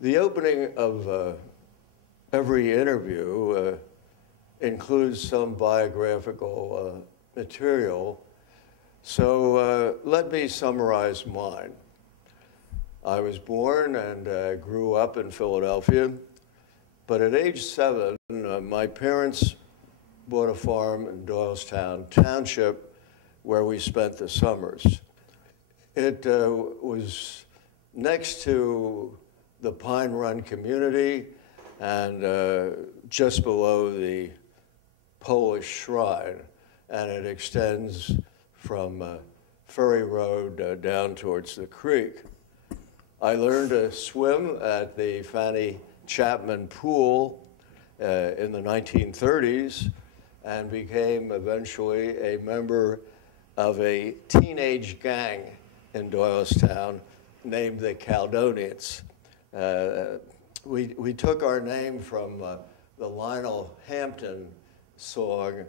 The opening of every interview includes some biographical material, so let me summarize mine. I was born and grew up in Philadelphia, but at age 7, my parents bought a farm in Doylestown Township where we spent the summers. It was next to the Pine Run community and just below the Polish Shrine, and it extends from Ferry Road down towards the creek. I learned to swim at the Fanny Chapman Pool in the 1930s and became eventually a member of a teenage gang in Doylestown named the Caledonians. We took our name from the Lionel Hampton song,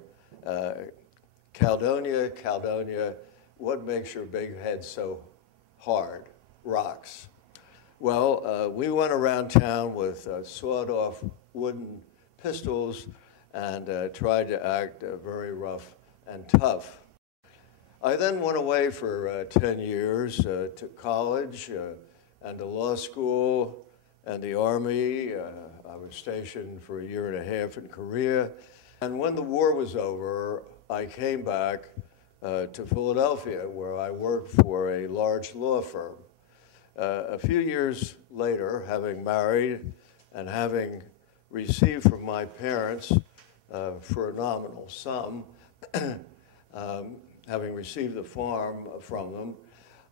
Caledonia, Caledonia, what makes your big head so hard? Rocks. Well, we went around town with sawed-off wooden pistols and tried to act very rough and tough. I then went away for 10 years to college and to law school and the Army. I was stationed for 1.5 years in Korea. And when the war was over, I came back to Philadelphia, where I worked for a large law firm. A few years later, having married and having received from my parents for a nominal sum, having received the farm from them,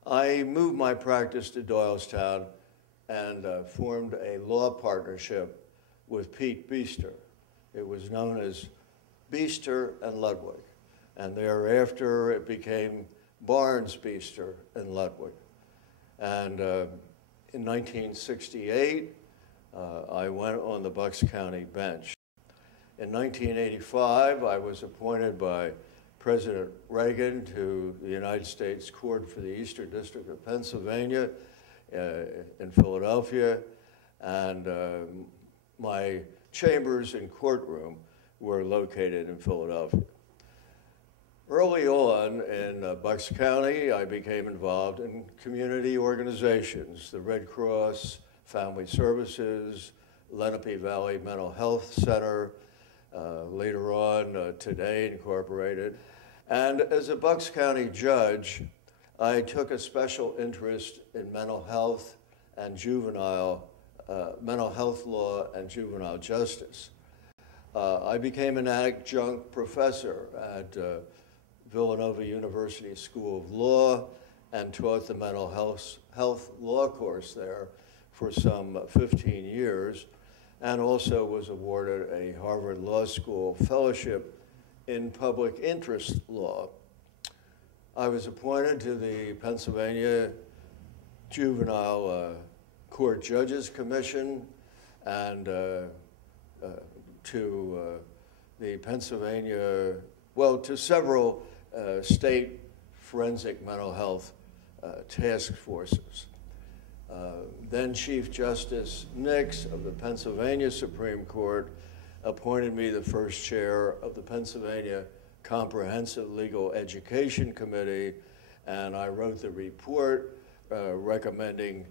I moved my practice to Doylestown and formed a law partnership with Pete Beester. It was known as Beester and Ludwig, and thereafter it became Barnes, Beester and Ludwig. And in 1968, I went on the Bucks County bench. In 1985, I was appointed by President Reagan to the United States Court for the Eastern District of Pennsylvania in Philadelphia, and my chambers and courtroom were located in Philadelphia. Early on in Bucks County, I became involved in community organizations, the Red Cross, Family Services, Lenape Valley Mental Health Center, later on Today Incorporated. And as a Bucks County judge, I took a special interest in mental health and juvenile, mental health law and juvenile justice. I became an adjunct professor at Villanova University School of Law and taught the mental health law course there for some 15 years, and also was awarded a Harvard Law School fellowship in public interest law. I was appointed to the Pennsylvania Juvenile Court Judges Commission and to the Pennsylvania, well, to several state forensic mental health task forces. Then Chief Justice Nix of the Pennsylvania Supreme Court appointed me the first chair of the Pennsylvania Comprehensive Legal Education Committee, and I wrote the report recommending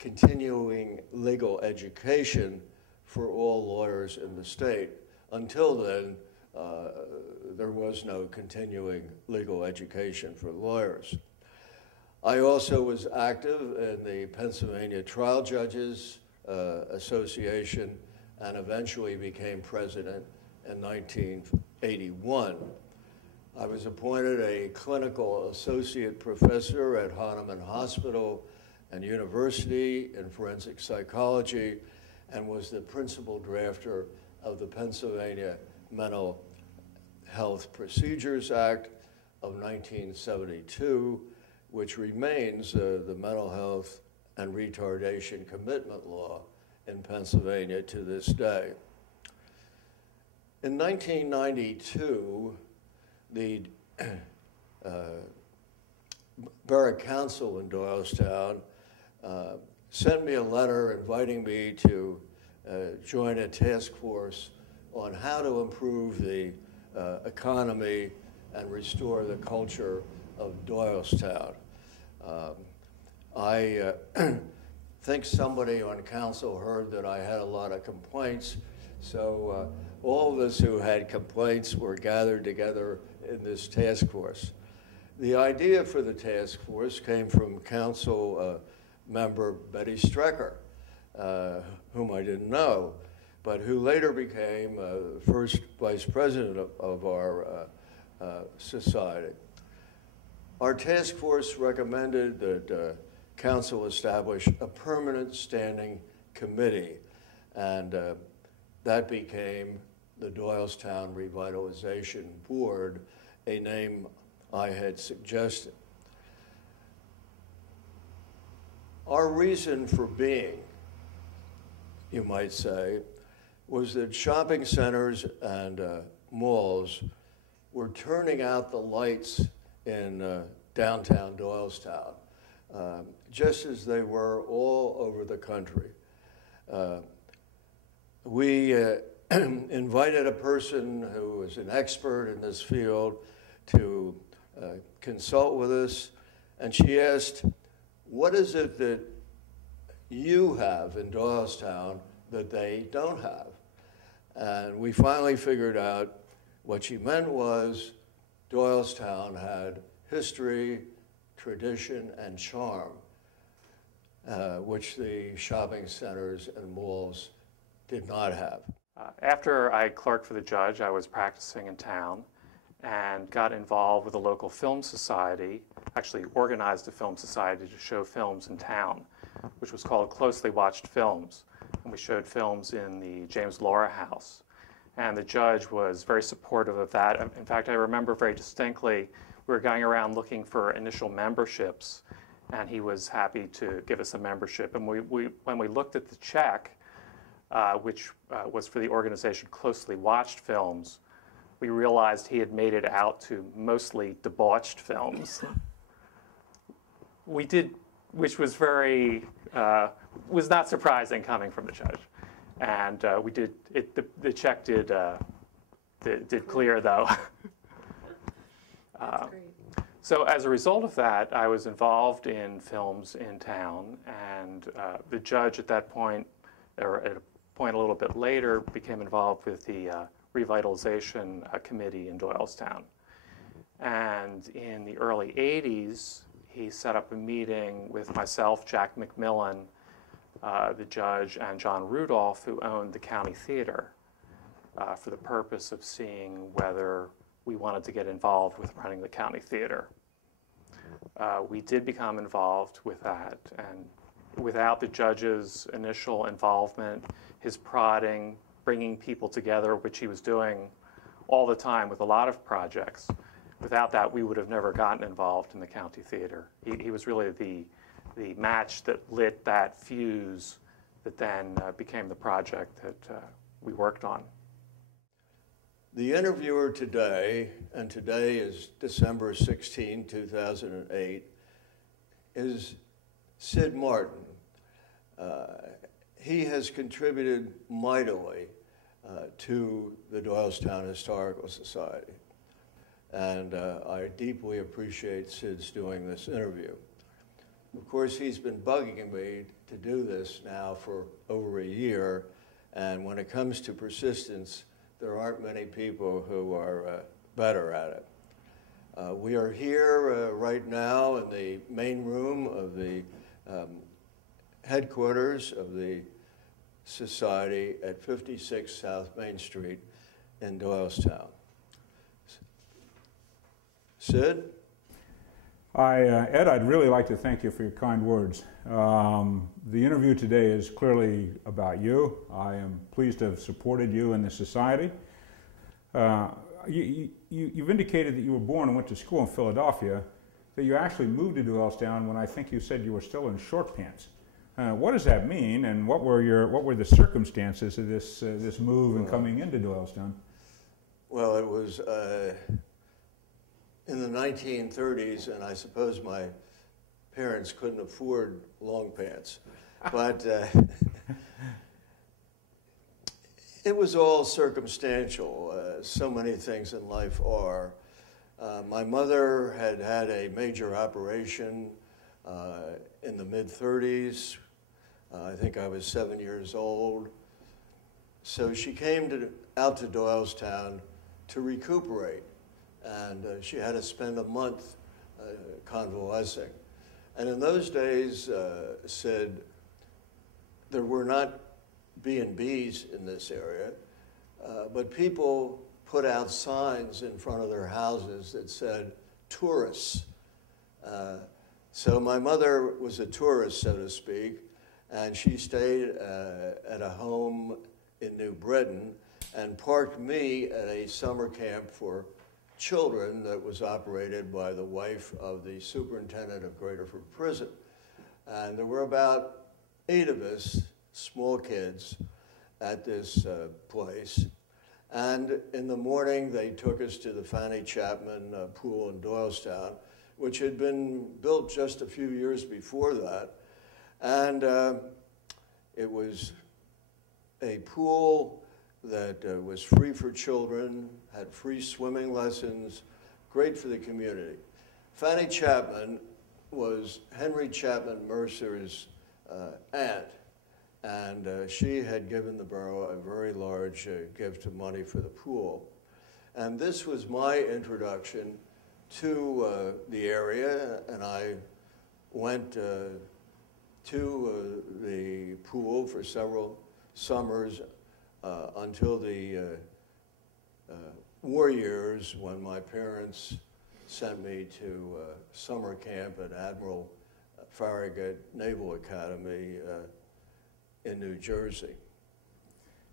continuing legal education for all lawyers in the state. Until then, there was no continuing legal education for lawyers. I also was active in the Pennsylvania Trial Judges Association and eventually became president in 1981. I was appointed a clinical associate professor at Hahnemann Hospital and University in forensic psychology and was the principal drafter of the Pennsylvania Mental Health Procedures Act of 1972, which remains the mental health and retardation commitment law in Pennsylvania to this day. In 1992, the Borough Council in Doylestown sent me a letter inviting me to join a task force on how to improve the economy and restore the culture of Doylestown. I think somebody on council heard that I had a lot of complaints, so all of us who had complaints were gathered together in this task force. The idea for the task force came from council member Betty Strecker, whom I didn't know, but who later became first vice president of our society. Our task force recommended that council establish a permanent standing committee, and that became the Doylestown Revitalization Board, a name I had suggested. Our reason for being, you might say, was that shopping centers and malls were turning out the lights in downtown Doylestown, just as they were all over the country. We invited a person who was an expert in this field to consult with us, and she asked, what is it that you have in Doylestown that they don't have? And we finally figured out what she meant was Doylestown had history, tradition, and charm, which the shopping centers and malls did not have. After I clerked for the judge, I was practicing in town and got involved with a local film society, actually organized a film society to show films in town, which was called Closely Watched Films. And we showed films in the James Laura House. And the judge was very supportive of that. In fact, I remember very distinctly, we were going around looking for initial memberships, and he was happy to give us a membership. And when we looked at the check, which was for the organization Closely Watched Films, we realized he had made it out to mostly debauched films. We did, which was very, was not surprising coming from the judge. And we did, the check did clear though. That's great. So as a result of that, I was involved in films in town, and the judge at that point, or at a point a little bit later, became involved with the revitalization committee in Doylestown. And in the early 80s, he set up a meeting with myself, Jack McMillan, the judge, and John Rudolph, who owned the county theater, for the purpose of seeing whether we wanted to get involved with running the county theater. We did become involved with that, and without the judge's initial involvement, his prodding, bringing people together, which he was doing all the time with a lot of projects, without that, we would have never gotten involved in the county theater. He was really the match that lit that fuse that then became the project that we worked on. The interviewer today, and today is December 16, 2008, is Sid Martin. He has contributed mightily to the Doylestown Historical Society, and I deeply appreciate Sid's doing this interview. Of course, he's been bugging me to do this now for over a year, and when it comes to persistence, there aren't many people who are better at it. We are here right now in the main room of the headquarters of the Society at 56 South Main Street in Doylestown. Sid? Ed, I'd really like to thank you for your kind words. The interview today is clearly about you. I am pleased to have supported you in the society. You've indicated that you were born and went to school in Philadelphia, that you actually moved to Doylestown when I think you said you were still in short pants. What does that mean, and what were the circumstances of this move and coming into Doylestown? Well, it was in the 1930s, and I suppose my parents couldn't afford long pants. But it was all circumstantial. So many things in life are. My mother had had a major operation in the mid-30s. I think I was 7 years old. So she came out to Doylestown to recuperate. And she had to spend a month convalescing. And in those days, Sid, there were not B&Bs in this area, but people put out signs in front of their houses that said, tourists. So my mother was a tourist, so to speak, and she stayed at a home in New Britain and parked me at a summer camp for children that was operated by the wife of the superintendent of Graterford Prison. And there were about 8 of us, small kids, at this place. And in the morning, they took us to the Fanny Chapman pool in Doylestown, which had been built just a few years before that. And it was a pool that was free for children, had free swimming lessons, great for the community. Fanny Chapman was Henry Chapman Mercer's aunt, and she had given the borough a very large gift of money for the pool. And this was my introduction to the area, and I went to the pool for several summers until the war years, when my parents sent me to summer camp at Admiral Farragut Naval Academy in New Jersey.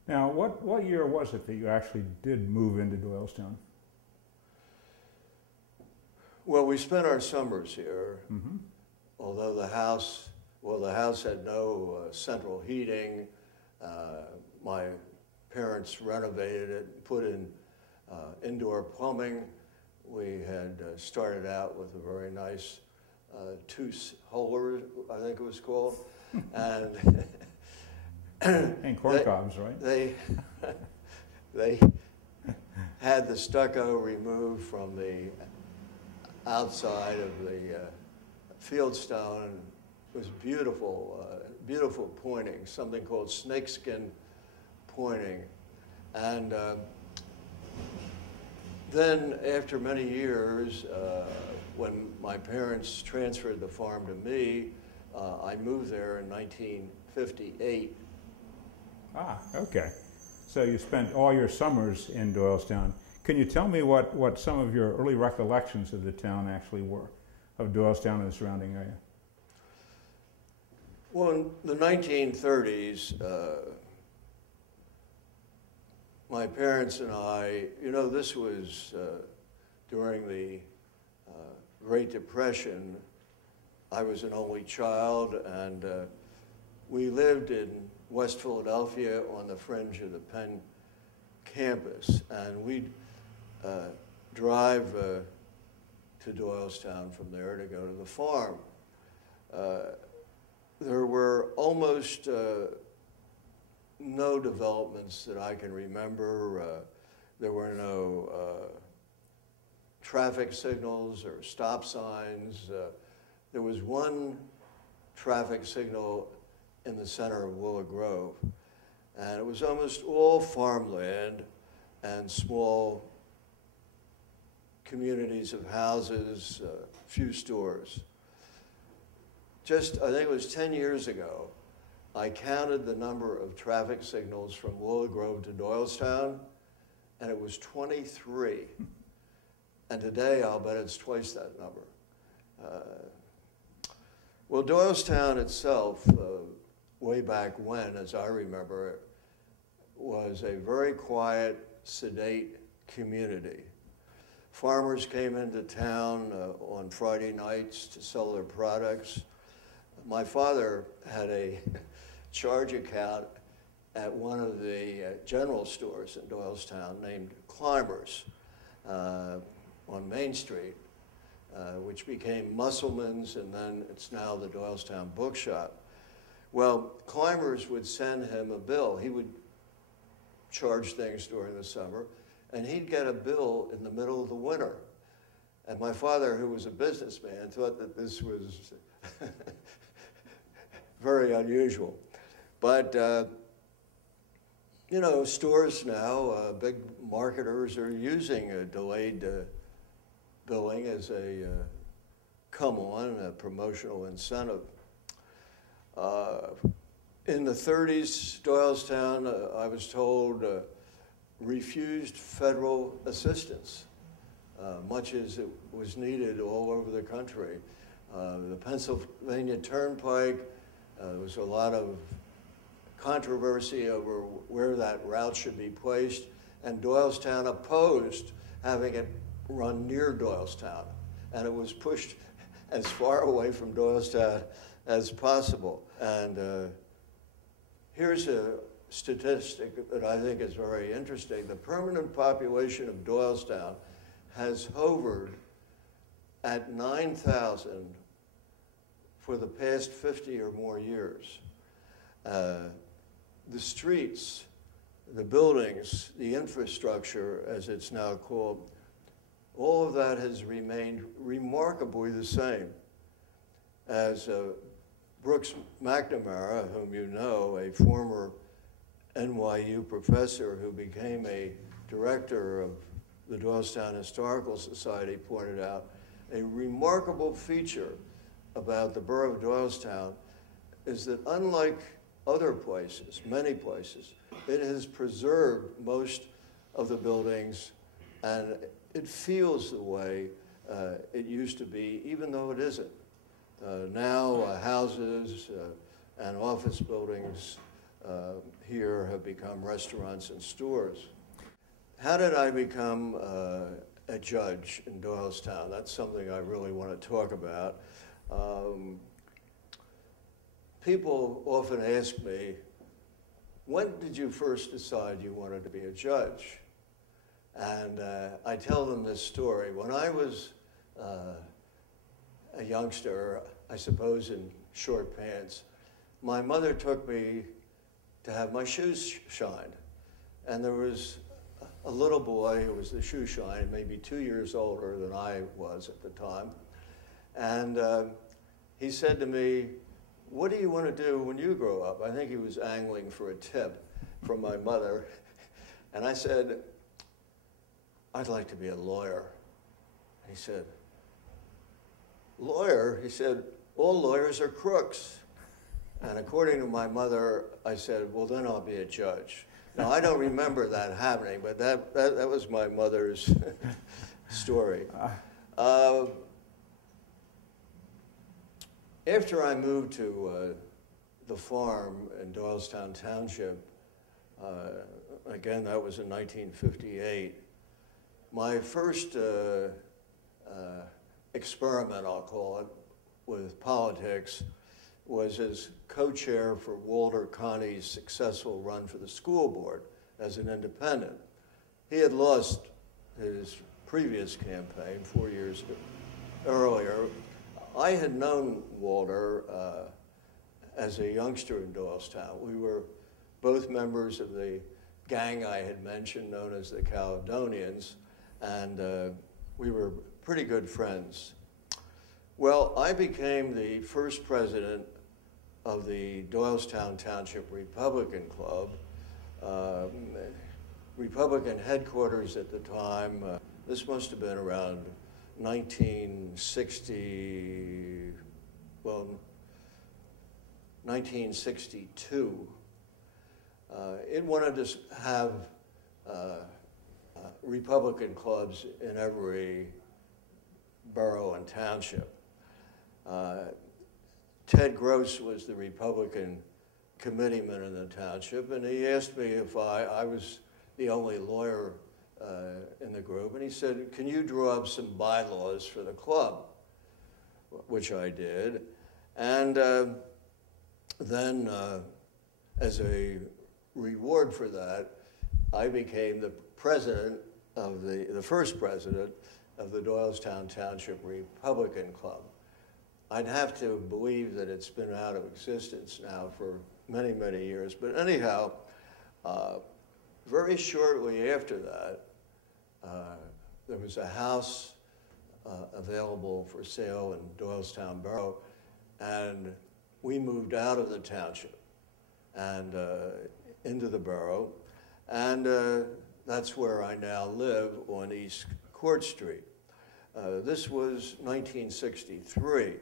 Now, what year was it that you actually did move into Doylestown? Well, we spent our summers here, although the house had no central heating. My parents renovated it, put in indoor plumbing. We had started out with a very nice two-holer, I think it was called, and And corn cobs, right? They had the stucco removed from the outside of the fieldstone. It was beautiful, beautiful pointing, something called snakeskin pointing. And then after many years, when my parents transferred the farm to me, I moved there in 1958. Ah, okay. So you spent all your summers in Doylestown. Can you tell me what some of your early recollections of the town actually were, of Doylestown and the surrounding area? Well, in the 1930s, my parents and I, this was during the Great Depression. I was an only child, and we lived in West Philadelphia on the fringe of the Penn campus, and we'd drive to Doylestown from there to go to the farm. There were almost no developments that I can remember. There were no traffic signals or stop signs. There was one traffic signal in the center of Willow Grove, and it was almost all farmland and small communities of houses, few stores. Just, I think it was 10 years ago, I counted the number of traffic signals from Willow Grove to Doylestown, and it was 23. And today, I'll bet it's twice that number. Well, Doylestown itself, way back when, as I remember it, was a very quiet, sedate community. Farmers came into town on Friday nights to sell their products. My father had a charge account at one of the general stores in Doylestown named Climbers on Main Street, which became Musselman's, and then it's now the Doylestown Bookshop. Well, climbers would send him a bill. He would charge things during the summer, and he'd get a bill in the middle of the winter. And my father, who was a businessman, thought that this was very unusual. But, you know, stores now, big marketers are using a delayed billing as a come-on, a promotional incentive. In the 30s, Doylestown, I was told, refused federal assistance, much as it was needed all over the country. The Pennsylvania Turnpike, there was a lot of controversy over where that route should be placed, and Doylestown opposed having it run near Doylestown, and it was pushed as far away from Doylestown as possible. And here's a statistic that I think is very interesting. The permanent population of Doylestown has hovered at 9,000 for the past 50 or more years. The streets, the buildings, the infrastructure, as it's now called, all of that has remained remarkably the same. As Brooks McNamara, whom you know, a former NYU professor who became a director of the Doylestown Historical Society, pointed out, a remarkable feature about the borough of Doylestown is that unlike other places, many places, it has preserved most of the buildings, and it feels the way it used to be, even though it isn't. Now houses and office buildings here have become restaurants and stores. How did I become a judge in Doylestown? That's something I really want to talk about. People often ask me, when did you first decide you wanted to be a judge? And I tell them this story. When I was a youngster, I suppose in short pants, my mother took me to have my shoes shined. And there was a little boy who was the shoe shine, maybe 2 years older than I was at the time. And he said to me, "What do you want to do when you grow up?" I think he was angling for a tip from my mother. And I said, "I'd like to be a lawyer." He said, "Lawyer?" He said, "All lawyers are crooks." And according to my mother, I said, "Well, then I'll be a judge." Now, I don't remember that happening, but that was my mother's story. After I moved to the farm in Doylestown Township, again, that was in 1958, my first experiment, I'll call it, with politics was as co-chair for Walter Coney's successful run for the school board as an independent. He had lost his previous campaign 4 years earlier. I had known Walter as a youngster in Doylestown. We were both members of the gang I had mentioned, known as the Caledonians, and we were pretty good friends. Well, I became the first president of the Doylestown Township Republican Club. Republican headquarters at the time, this must have been around 1962. It wanted to have Republican clubs in every borough and township. Ted Gross was the Republican committeeman in the township, and he asked me if I was the only lawyer in the group, and he said, "Can you draw up some bylaws for the club?" Which I did. And then as a reward for that, I became the president of the first president of the Doylestown Township Republican Club. I'd have to believe that it's been out of existence now for many, many years. But anyhow, very shortly after that, there was a house available for sale in Doylestown Borough, and we moved out of the township and into the borough, and that's where I now live on East Court Street. This was 1963.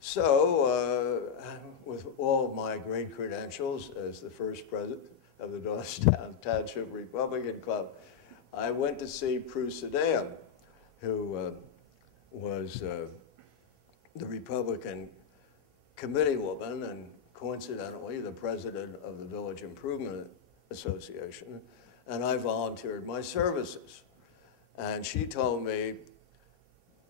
So, with all of my great credentials as the first president of the Doylestown Township Republican Club, I went to see Prue Sedan, who was the Republican committee woman and coincidentally the president of the Village Improvement Association, and I volunteered my services. And she told me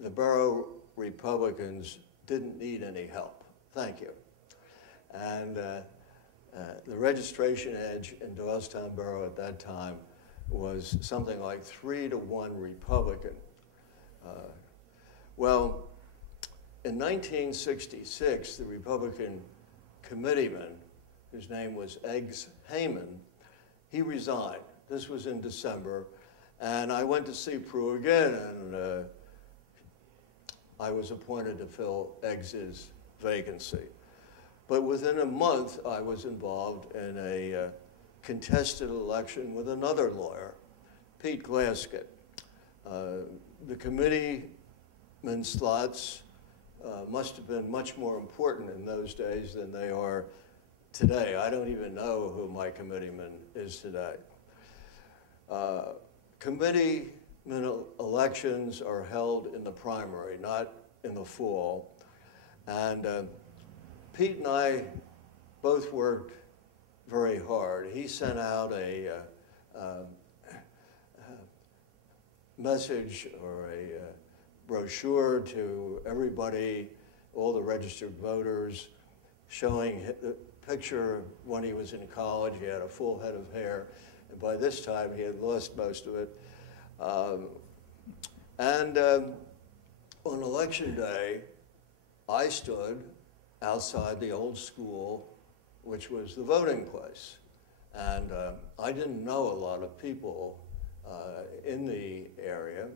the borough Republicans didn't need any help. Thank you. And the registration age in Doylestown Borough at that time was something like 3-to-1 Republican. Well, in 1966, the Republican committeeman, whose name was Eggs Heyman, he resigned. This was in December, and I went to see Prue again, and I was appointed to fill Eggs's vacancy. But within a month, I was involved in a contested election with another lawyer, Pete Glaskett. The committeeman slots must have been much more important in those days than they are today. I don't even know who my committeeman is today. Committeeman elections are held in the primary, not in the fall. And Pete and I both worked very hard. He sent out a message or a brochure to everybody, all the registered voters, showing the picture of when he was in college. He had a full head of hair, and by this time he had lost most of it. On election day, I stood outside the old school, which was the voting place. And I didn't know a lot of people in the area,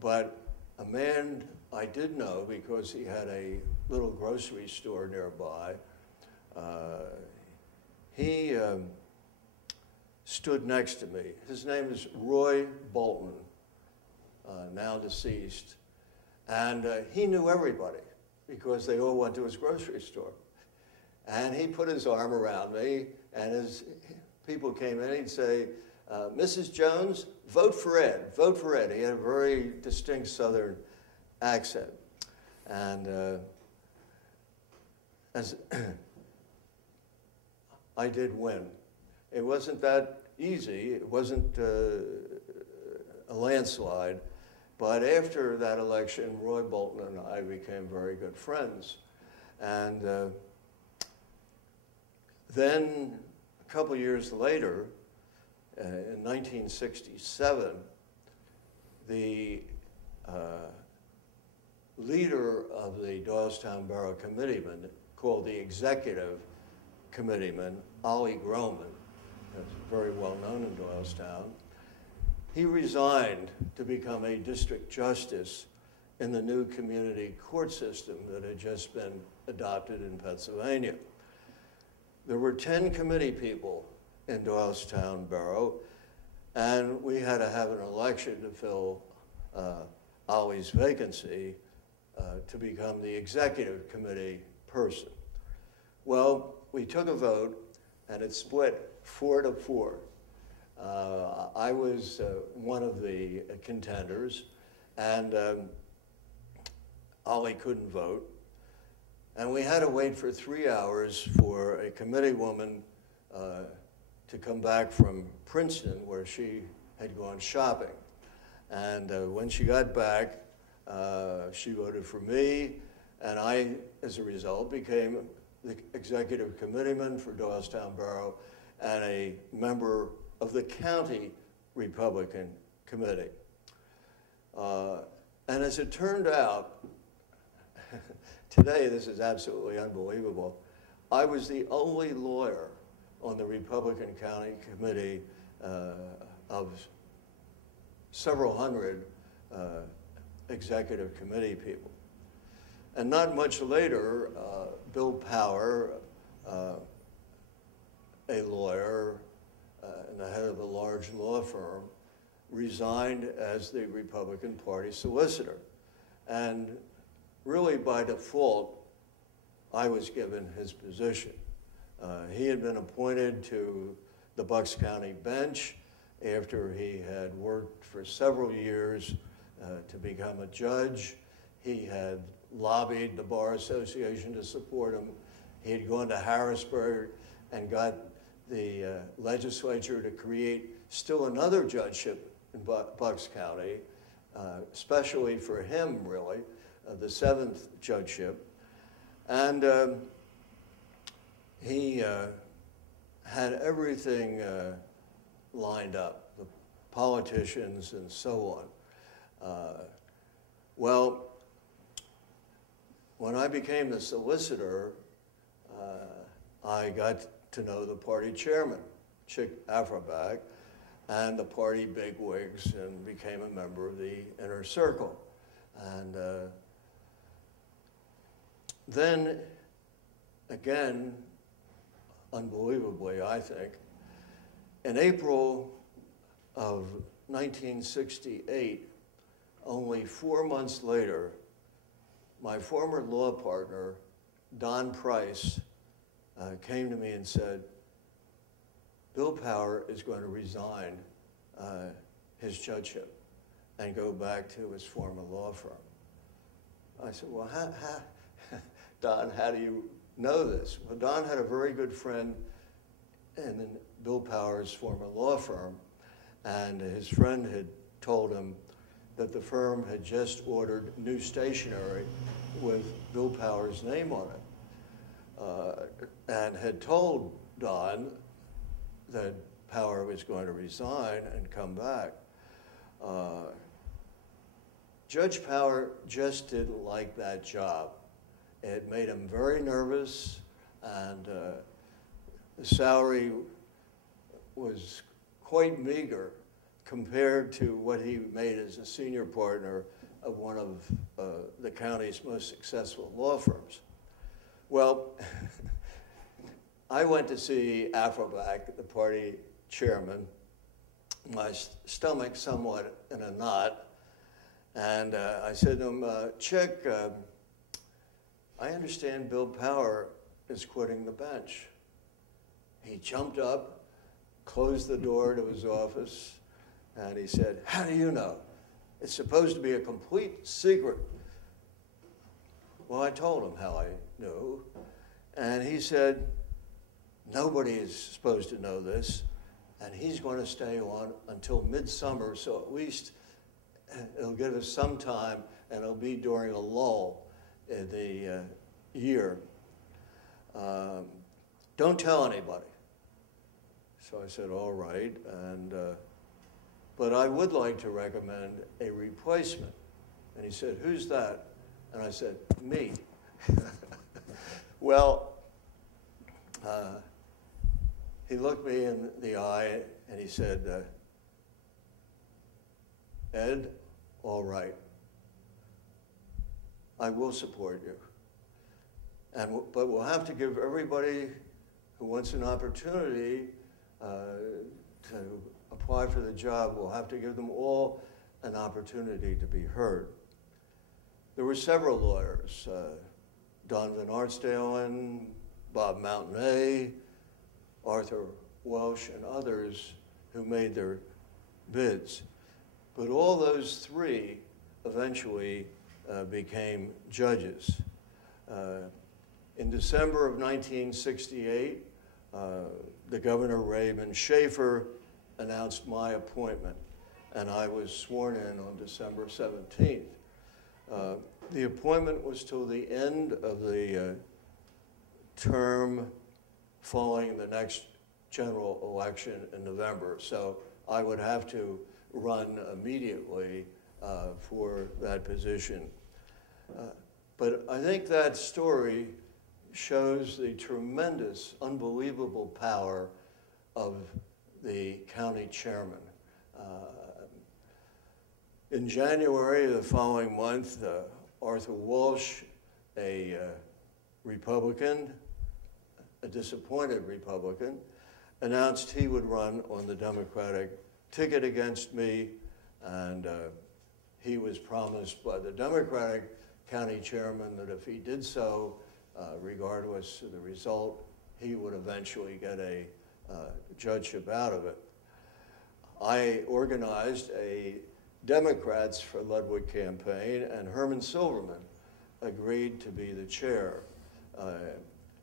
but a man I did know because he had a little grocery store nearby. He stood next to me. His name is Roy Bolton, now deceased. And he knew everybody because they all went to his grocery store. And he put his arm around me, and as people came in, he'd say, Mrs. Jones, vote for Ed, vote for Ed. He had a very distinct Southern accent. And as I did win. It wasn't that easy. It wasn't a landslide. But after that election, Roy Bolton and I became very good friends. And then a couple years later, in 1967, the leader of the Doylestown Borough Committeeman, called the Executive Committeeman, Ollie Groman, who's very well known in Doylestown, he resigned to become a district justice in the new community court system that had just been adopted in Pennsylvania. There were 10 committee people in Doylestown Borough, and we had to have an election to fill Ollie's vacancy to become the executive committee person. Well, we took a vote, and it split 4-4. I was one of the contenders, and Ollie couldn't vote. And we had to wait for 3 hours for a committee woman to come back from Princeton, where she had gone shopping. And when she got back, she voted for me, and I, as a result, became the executive committeeman for Doylestown Borough and a member of the county Republican committee. And as it turned out, today this is absolutely unbelievable. I was the only lawyer on the Republican County Committee of several hundred executive committee people. And not much later, Bill Power, a lawyer and the head of a large law firm, resigned as the Republican Party solicitor. And really by default, I was given his position. He had been appointed to the Bucks County bench after he had worked for several years to become a judge. He had lobbied the Bar Association to support him. He had gone to Harrisburg and got the legislature to create still another judgeship in Bucks County, especially for him, really, the 7th judgeship. And he had everything lined up, the politicians and so on. Well, when I became the solicitor, I got to know the party chairman, Chick Afroback, and the party bigwigs, and became a member of the inner circle. And then, again, unbelievably, I think, in April of 1968, only 4 months later, my former law partner, Don Price, came to me and said, Bill Power is going to resign his judgeship and go back to his former law firm. I said, well, Don, how do you know this? Well, Don had a very good friend in Bill Power's former law firm, and his friend had told him that the firm had just ordered new stationery with Bill Power's name on it, and had told Don that Power was going to resign and come back. Judge Power just didn't like that job. It made him very nervous, and the salary was quite meager compared to what he made as a senior partner of one of the county's most successful law firms. Well, I went to see Afroback, the party chairman, my stomach somewhat in a knot, and I said to him, Chick, I understand Bill Power is quitting the bench. He jumped up, closed the door to his office, and he said, how do you know? It's supposed to be a complete secret. Well, I told him how I knew, and he said, nobody is supposed to know this, and he's going to stay on until midsummer, so at least it'll give us some time, and it'll be during a lull in the year. Don't tell anybody. So I said, all right, and but I would like to recommend a replacement. And he said, who's that? And I said, me. Well, he looked me in the eye and he said, Ed, all right. I will support you. But we'll have to give everybody who wants an opportunity to apply for the job, we'll have to give them all an opportunity to be heard. There were several lawyers, Don Van Arsdalen, Bob Mountain, Arthur Welsh, and others who made their bids. But all those three eventually became judges. In December of 1968, the Governor Raymond Schaefer announced my appointment, and I was sworn in on December 17th. The appointment was till the end of the term following the next general election in November, so I would have to run immediately for that position. But I think that story shows the tremendous, unbelievable power of the county chairman. In January of the following month, Arthur Walsh, a Republican, a disappointed Republican, announced he would run on the Democratic ticket against me, and he was promised by the Democratic county chairman that if he did so, regardless of the result, he would eventually get a judgeship out of it. I organized a Democrats for Ludwig campaign, and Herman Silverman agreed to be the chair.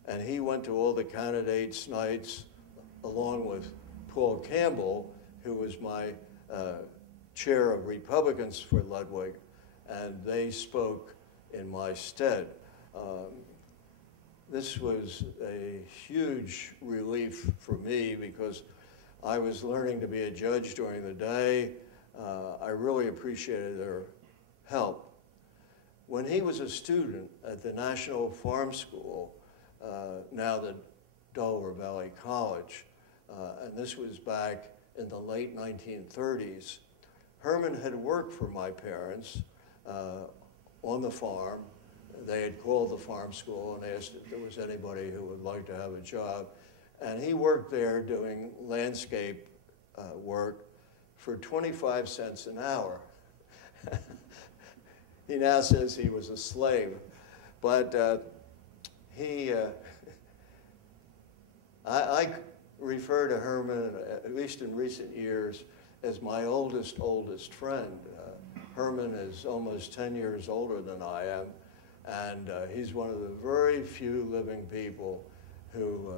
And he went to all the candidates' nights along with Paul Campbell, who was my chair of Republicans for Ludwig, and they spoke in my stead. This was a huge relief for me because I was learning to be a judge during the day. I really appreciated their help. When he was a student at the National Farm School, now the Delaware Valley College, and this was back in the late 1930s, Herman had worked for my parents on the farm. They had called the farm school and asked if there was anybody who would like to have a job. And he worked there doing landscape work for 25 cents an hour. He now says he was a slave. But I refer to Herman, at least in recent years, as my oldest friend. Herman is almost 10 years older than I am, and he's one of the very few living people who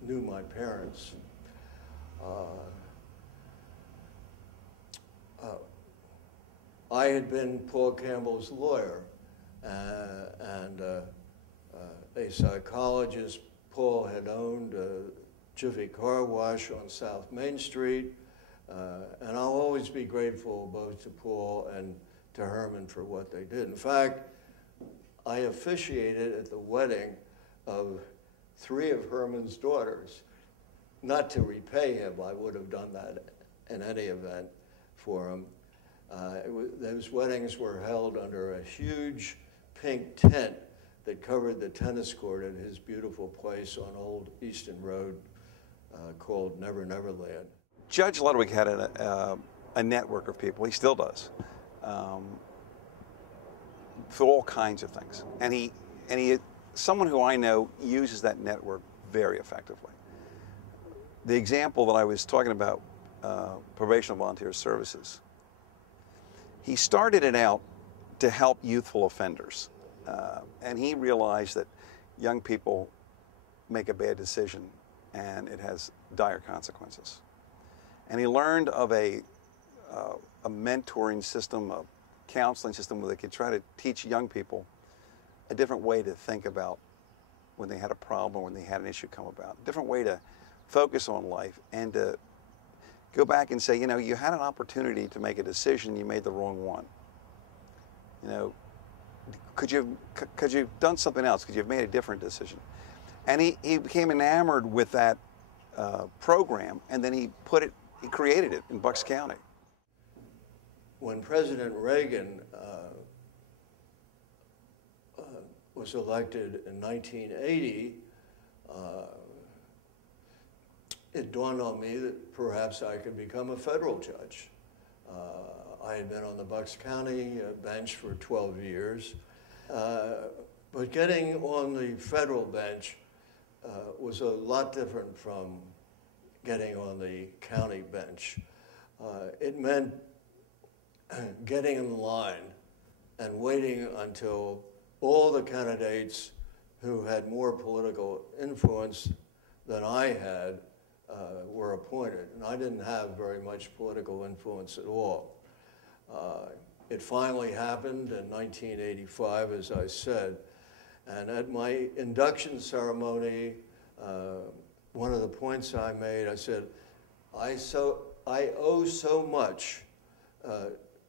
knew my parents. I had been Paul Campbell's lawyer and a psychologist. Paul had owned a Jiffy Car Wash on South Main Street, and I'll always be grateful both to Paul and to Herman for what they did. In fact, I officiated at the wedding of 3 of Herman's daughters. Not to repay him, I would have done that in any event for him. Those weddings were held under a huge pink tent that covered the tennis court at his beautiful place on Old Easton Road called Never Never Land. Judge Ludwig had a network of people, he still does, for all kinds of things. And he, someone who I know uses that network very effectively. The example that I was talking about, probation volunteer services, he started it out to help youthful offenders. And he realized that young people make a bad decision and it has dire consequences. And he learned of a mentoring system, a counseling system where they could try to teach young people a different way to think about when they had a problem, when they had an issue come about, a different way to focus on life and to go back and say, you know, you had an opportunity to make a decision, you made the wrong one. You know, could you have done something else? Could you have made a different decision? And he became enamored with that program, and then he created it in Bucks County. When President Reagan was elected in 1980, it dawned on me that perhaps I could become a federal judge. I had been on the Bucks County bench for 12 years, but getting on the federal bench was a lot different from getting on the county bench. It meant getting in line and waiting until all the candidates who had more political influence than I had were appointed. And I didn't have very much political influence at all. It finally happened in 1985, as I said. And at my induction ceremony, one of the points I made, I said, I owe so much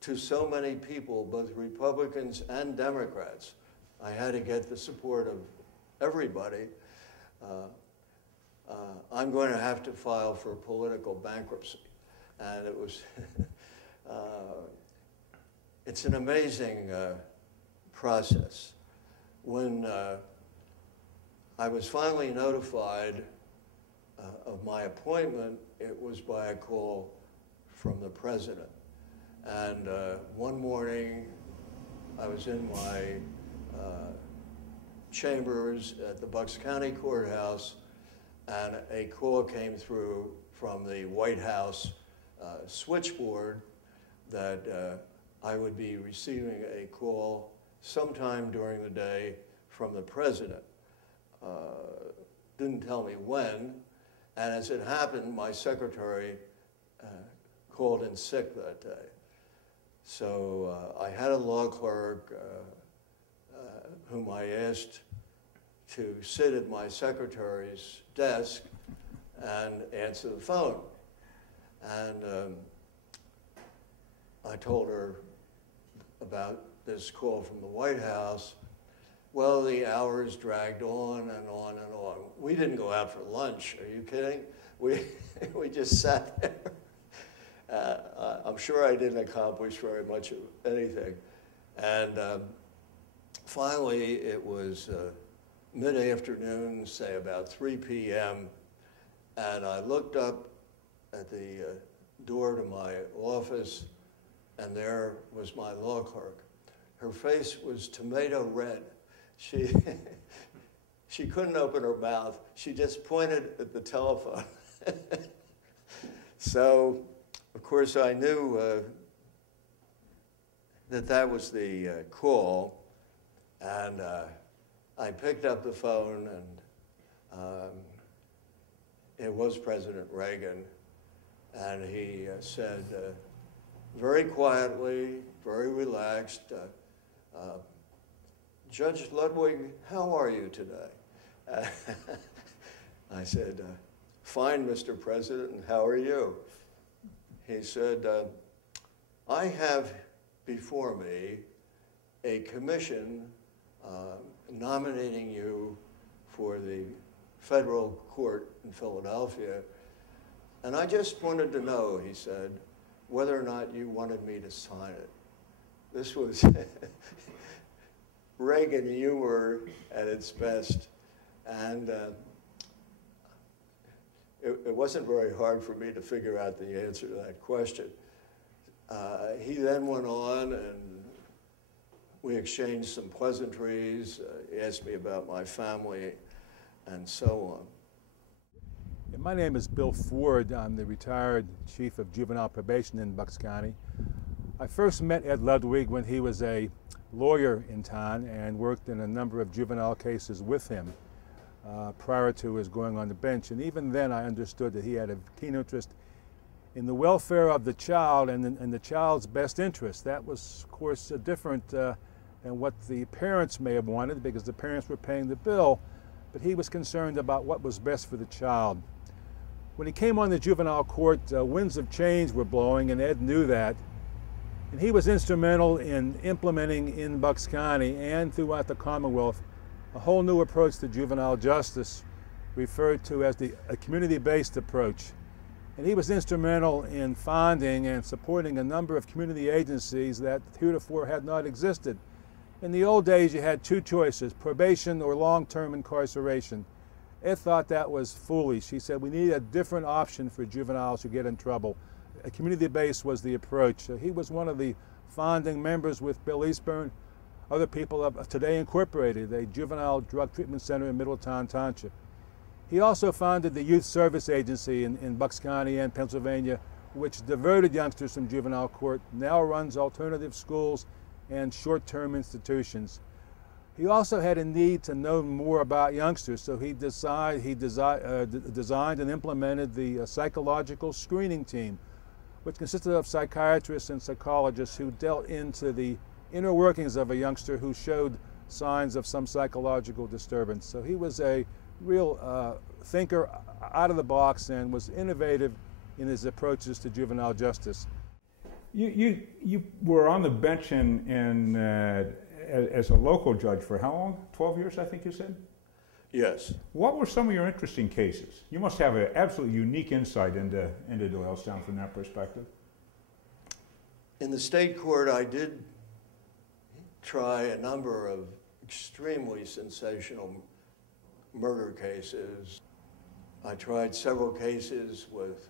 to so many people, both Republicans and Democrats, I had to get the support of everybody. I'm going to have to file for political bankruptcy. And it was, it's an amazing process. When I was finally notified of my appointment, it was by a call from the president. And one morning, I was in my chambers at the Bucks County Courthouse, and a call came through from the White House switchboard that I would be receiving a call sometime during the day from the president. Didn't tell me when, and as it happened, my secretary called in sick that day. So I had a law clerk whom I asked to sit at my secretary's desk and answer the phone. And I told her about this call from the White House. Well, the hours dragged on and on and on. We didn't go out for lunch, are you kidding? We just sat there. I'm sure I didn't accomplish very much of anything. And finally, it was mid-afternoon, say about 3 p.m., and I looked up at the door to my office, and there was my law clerk. Her face was tomato red. She couldn't open her mouth. She just pointed at the telephone. So, of course, I knew that was the call, and I picked up the phone, and it was President Reagan, and he said, very quietly, very relaxed, Judge Ludwig, how are you today? I said, fine, Mr. President, and how are you? He said, I have before me a commission nominating you for the federal court in Philadelphia, and I just wanted to know, he said, whether or not you wanted me to sign it. This was Reagan humor at its best, and it wasn't very hard for me to figure out the answer to that question. He then went on, and we exchanged some pleasantries. He asked me about my family, and so on. My name is Bill Ford. I'm the retired Chief of Juvenile Probation in Bucks County. I first met Ed Ludwig when he was a lawyer in town and worked in a number of juvenile cases with him prior to his going on the bench. And even then I understood that he had a keen interest in the welfare of the child and the child's best interest. That was, of course, different than what the parents may have wanted, because the parents were paying the bill, but he was concerned about what was best for the child. When he came on the juvenile court, winds of change were blowing, and Ed knew that. And he was instrumental in implementing in Bucks County and throughout the Commonwealth a whole new approach to juvenile justice, referred to as a community-based approach. And he was instrumental in founding and supporting a number of community agencies that heretofore had not existed. In the old days, you had two choices, probation or long-term incarceration. Ed thought that was foolish. He said, we need a different option for juveniles who get in trouble. A community-based was the approach. He was one of the founding members with Bill Eastburn, other people of Today Incorporated, a juvenile drug treatment center in Middletown Township. He also founded the Youth Service Agency in Bucks County and Pennsylvania, which diverted youngsters from juvenile court, now runs alternative schools and short-term institutions. He also had a need to know more about youngsters, so he designed and implemented the psychological screening team, which consisted of psychiatrists and psychologists who dealt into the inner workings of a youngster who showed signs of some psychological disturbance. So he was a real thinker out of the box and was innovative in his approaches to juvenile justice. You were on the bench in as a local judge for how long? 12 years, I think you said? Yes. What were some of your interesting cases? You must have an absolutely unique insight into Doylestown from that perspective. In the state court, I did try a number of extremely sensational murder cases. I tried several cases with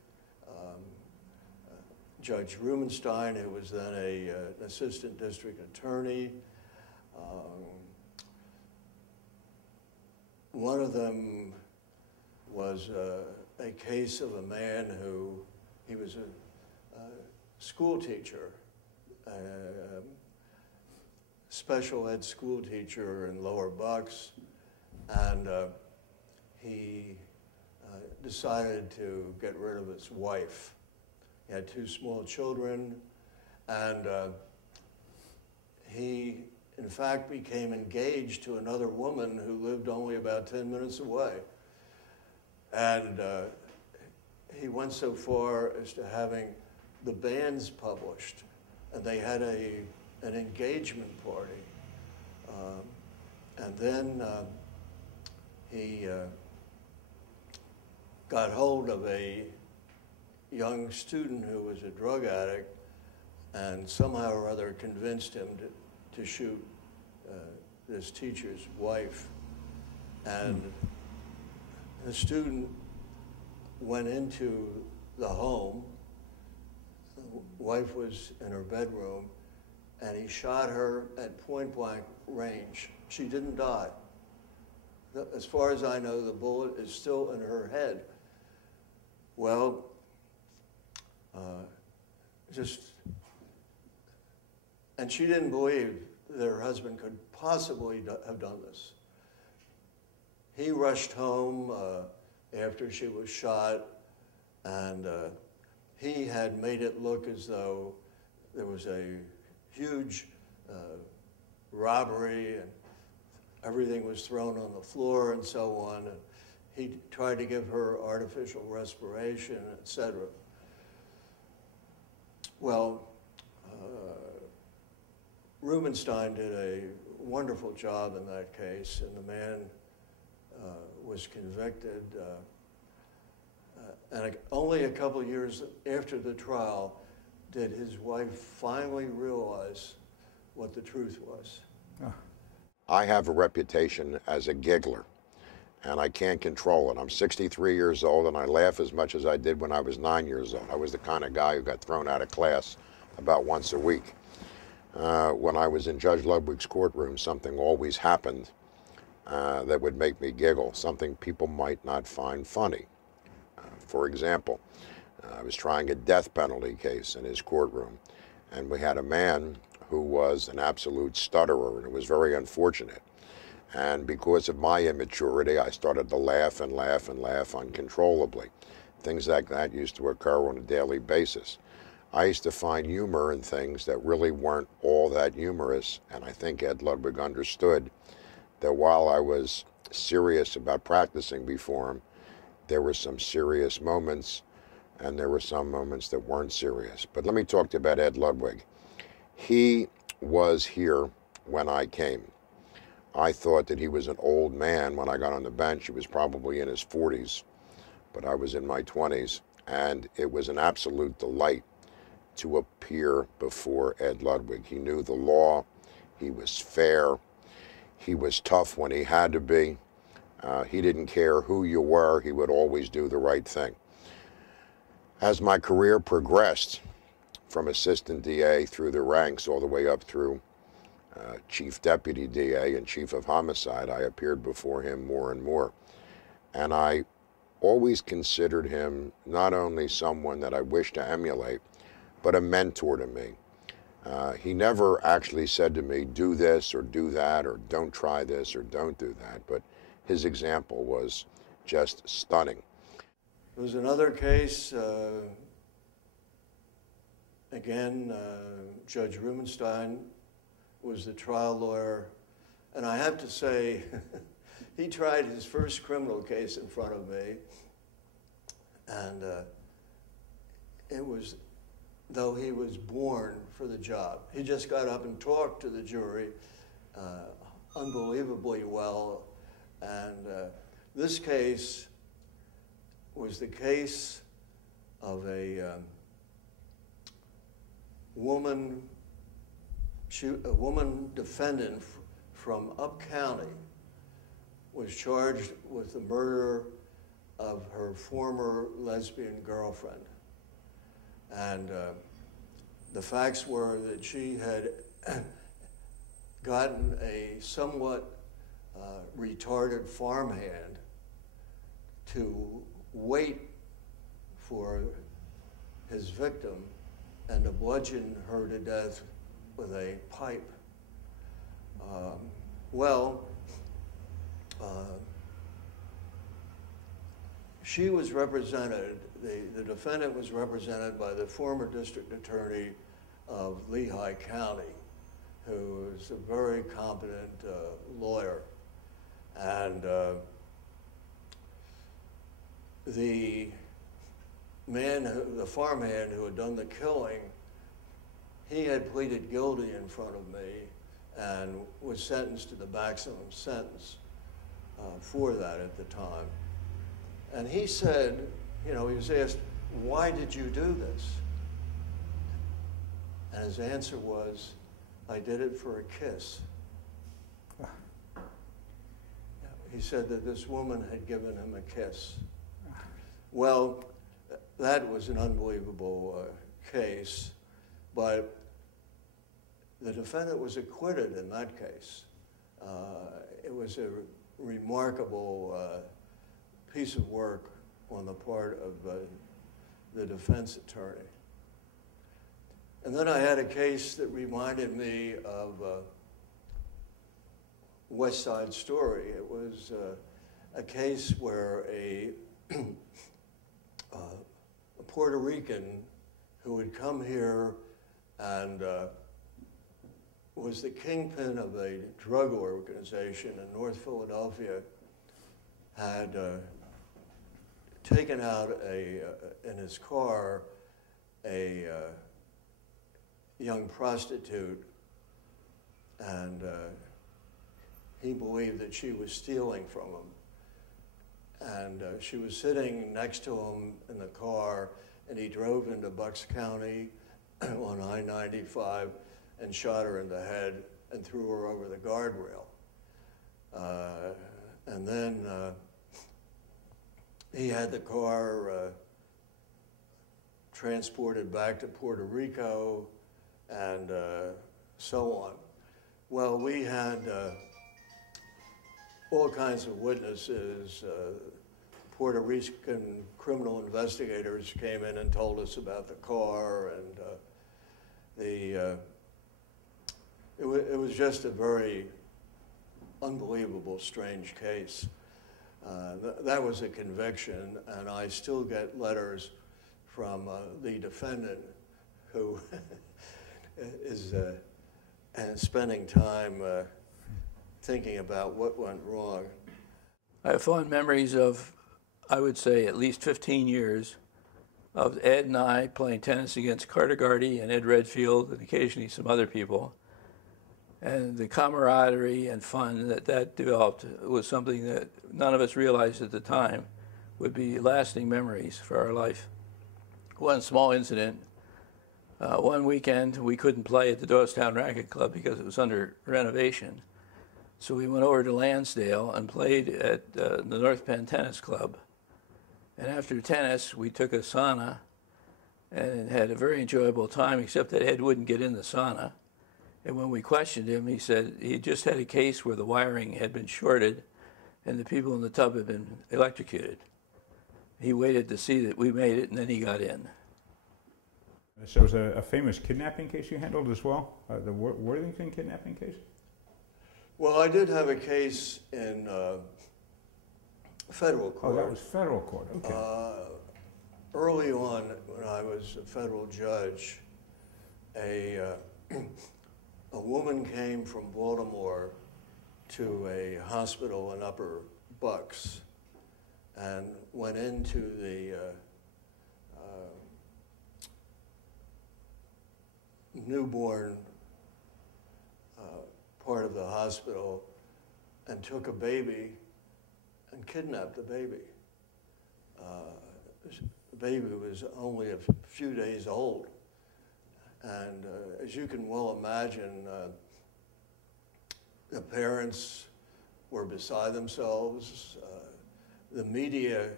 Judge Rubenstein, who was then an assistant district attorney. One of them was a case of a man who, he was a school teacher, special ed school teacher in Lower Bucks, and he decided to get rid of his wife. He had 2 small children, and he, in fact, became engaged to another woman who lived only about 10 minutes away. And he went so far as to having the banns published, and they had an engagement party. And then he got hold of a young student who was a drug addict and somehow or other convinced him to shoot this teacher's wife. And the student went into the home. The wife was in her bedroom, and he shot her at point-blank range. She didn't die. As far as I know, the bullet is still in her head. Well, and she didn't believe that her husband could possibly have done this. He rushed home after she was shot, and he had made it look as though there was a huge robbery and everything was thrown on the floor and so on. And he tried to give her artificial respiration, etc. Well, Rubenstein did a wonderful job in that case, and the man was convicted. And only a couple of years after the trial did his wife finally realize what the truth was. I have a reputation as a giggler, and I can't control it. I'm 63 years old, and I laugh as much as I did when I was 9 years old. I was the kind of guy who got thrown out of class about once a week. When I was in Judge Ludwig's courtroom, something always happened that would make me giggle, something people might not find funny. For example, I was trying a death penalty case in his courtroom, and we had a man who was an absolute stutterer, and it was very unfortunate. And because of my immaturity, I started to laugh and laugh and laugh uncontrollably. Things like that used to occur on a daily basis. I used to find humor in things that really weren't all that humorous, and I think Ed Ludwig understood that while I was serious about practicing before him, there were some serious moments, and there were some moments that weren't serious. But let me talk to you about Ed Ludwig. He was here when I came. I thought that he was an old man when I got on the bench. He was probably in his 40s, but I was in my 20s, and it was an absolute delight to appear before Ed Ludwig. He knew the law, he was fair, he was tough when he had to be. He didn't care who you were, he would always do the right thing. As my career progressed from assistant DA through the ranks all the way up through chief deputy DA and chief of homicide, I appeared before him more and more. And I always considered him not only someone that I wished to emulate, but a mentor to me. He never actually said to me, do this or do that, or don't try this or don't do that, but his example was just stunning. There was another case, again, Judge Rubenstein was the trial lawyer, and I have to say, he tried his first criminal case in front of me, and it was, though he was born for the job. He just got up and talked to the jury, unbelievably well. And this case was the case of a woman defendant from Up County was charged with the murder of her former lesbian girlfriend. And the facts were that she had gotten a somewhat retarded farmhand to wait for his victim and to bludgeon her to death with a pipe. She was represented, the defendant was represented by the former district attorney of Lehigh County, who is a very competent lawyer. And the farmhand who had done the killing, he had pleaded guilty in front of me and was sentenced to the maximum sentence for that at the time. And he said, you know, he was asked, why did you do this? And his answer was, I did it for a kiss. He said that this woman had given him a kiss. Well, that was an unbelievable case, but the defendant was acquitted in that case. It was a remarkable piece of work on the part of the defense attorney. And then I had a case that reminded me of West Side Story. It was a case where a Puerto Rican who had come here and was the kingpin of a drug organization in North Philadelphia had taken out in his car a young prostitute, and he believed that she was stealing from him. And she was sitting next to him in the car, and he drove into Bucks County on I-95 and shot her in the head and threw her over the guardrail. And then he had the car transported back to Puerto Rico and so on. Well, we had all kinds of witnesses. Puerto Rican criminal investigators came in and told us about the car, and it was just a very unbelievable, strange case. That was a conviction, and I still get letters from the defendant who is spending time thinking about what went wrong. I have fond memories of, I would say, at least 15 years of Ed and I playing tennis against Carter Gardy and Ed Redfield and occasionally some other people. And the camaraderie and fun that developed was something that none of us realized at the time would be lasting memories for our life. One small incident, one weekend we couldn't play at the Doylestown Racket Club because it was under renovation. So we went over to Lansdale and played at the North Penn Tennis Club. And after tennis, we took a sauna and had a very enjoyable time, except that Ed wouldn't get in the sauna. And when we questioned him, he said he just had a case where the wiring had been shorted and the people in the tub had been electrocuted. He waited to see that we made it, and then he got in. So it was a famous kidnapping case you handled as well, the Worthington kidnapping case? Well, I did have a case in federal court. Oh, that was federal court, okay. Early on, when I was a federal judge, a woman came from Baltimore to a hospital in Upper Bucks and went into the newborn part of the hospital and took a baby and kidnapped the baby. The baby was only a few days old. And as you can well imagine, the parents were beside themselves. The media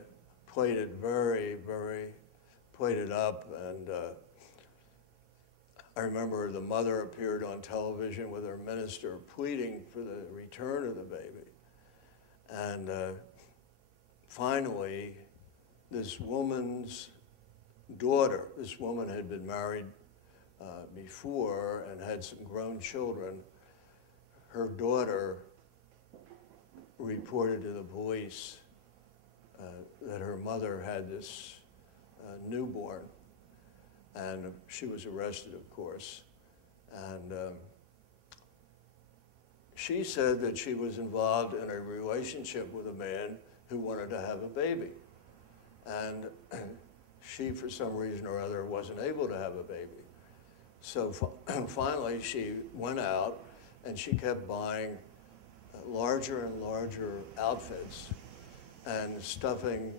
played it played it up. And I remember the mother appeared on television with her minister pleading for the return of the baby. And finally, this woman's daughter, this woman had been married before and had some grown children. Her daughter reported to the police that her mother had this newborn, and she was arrested, of course. And she said that she was involved in a relationship with a man who wanted to have a baby. And she, for some reason or other, wasn't able to have a baby. So finally, she went out and she kept buying larger and larger outfits and stuffing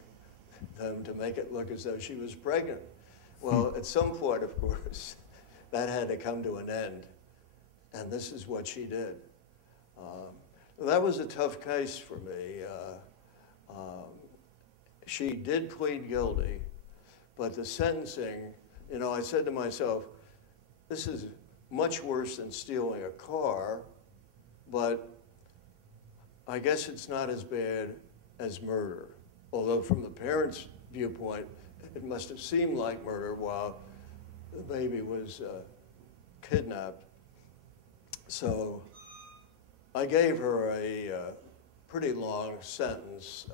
them to make it look as though she was pregnant. Well, at some point, of course, that had to come to an end. And this is what she did. That was a tough case for me. She did plead guilty, but the sentencing, you know, I said to myself, this is much worse than stealing a car, but I guess it's not as bad as murder. Although from the parents' viewpoint, it must have seemed like murder while the baby was kidnapped. So I gave her a pretty long sentence.